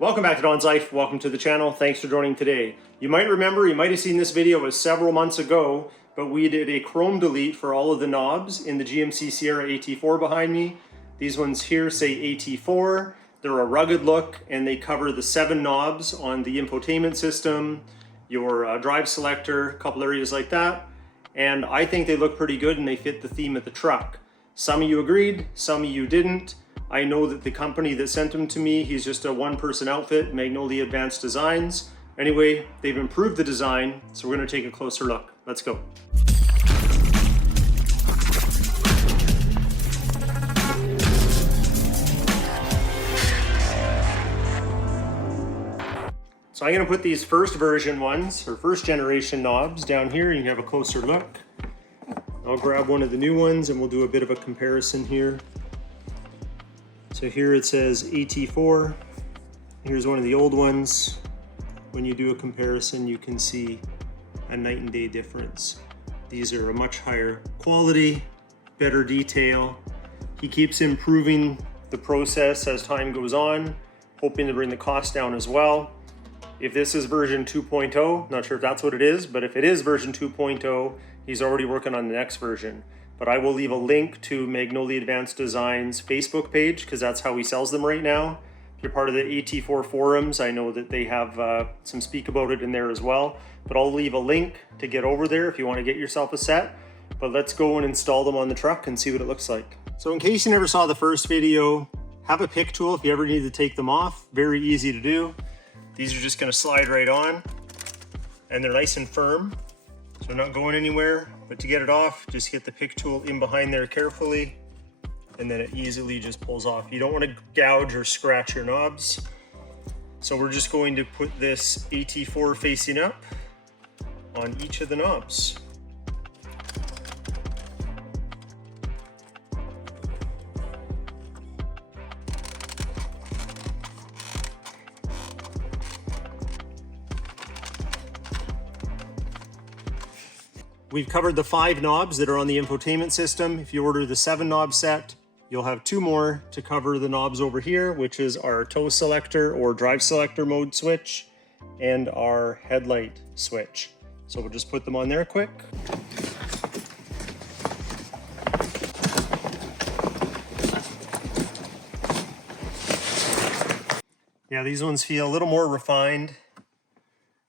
Welcome back to Don's Life. Welcome to the channel. Thanks for joining today. You might remember, you might have seen this video, it was several months ago, but we did a chrome delete for all of the knobs in the GMC Sierra AT4 behind me. These ones here say AT4. They're a rugged look and they cover the 7 knobs on the infotainment system, your drive selector, a couple areas like that. And I think they look pretty good and they fit the theme of the truck. Some of you agreed, some of you didn't. I know that the company that sent them to me, he's just a one-person outfit, Magnolia Advanced Designs. Anyway, they've improved the design, so we're gonna take a closer look. Let's go. So I'm gonna put these first version ones, or first generation knobs down here. You can have a closer look. I'll grab one of the new ones and we'll do a bit of a comparison here. So here it says AT4. Here's one of the old ones. When you do a comparison, you can see a night and day difference. These are a much higher quality, better detail. He keeps improving the process as time goes on, hoping to bring the cost down as well. If this is version 2.0, not sure if that's what it is, but if it is version 2.0, he's already working on the next version. But I will leave a link to Magnolia Advanced Designs Facebook page because that's how he sells them right now. If you're part of the AT4 forums, I know that they have some speak about it in there as well. But I'll leave a link to get over there if you want to get yourself a set. But let's go and install them on the truck and see what it looks like. So in case you never saw the first video, have a pick tool if you ever need to take them off. Very easy to do. These are just going to slide right on and they're nice and firm. So they're not going anywhere. But to get it off, just get the pick tool in behind there carefully, and then it easily just pulls off. You don't want to gouge or scratch your knobs. So we're just going to put this AT4 facing up on each of the knobs. We've covered the 5 knobs that are on the infotainment system. If you order the 7 knob set, you'll have 2 more to cover the knobs over here, which is our tow selector or drive selector mode switch and our headlight switch. So we'll just put them on there quick. Yeah, these ones feel a little more refined.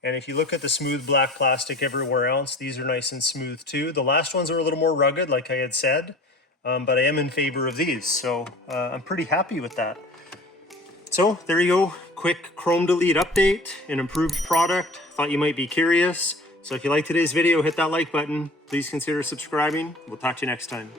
And if you look at the smooth black plastic everywhere else, these are nice and smooth too. The last ones are a little more rugged, like I had said, but I am in favor of these. So I'm pretty happy with that. So there you go, quick chrome delete update, an improved product. Thought you might be curious. So if you liked today's video, hit that like button. Please consider subscribing. We'll talk to you next time.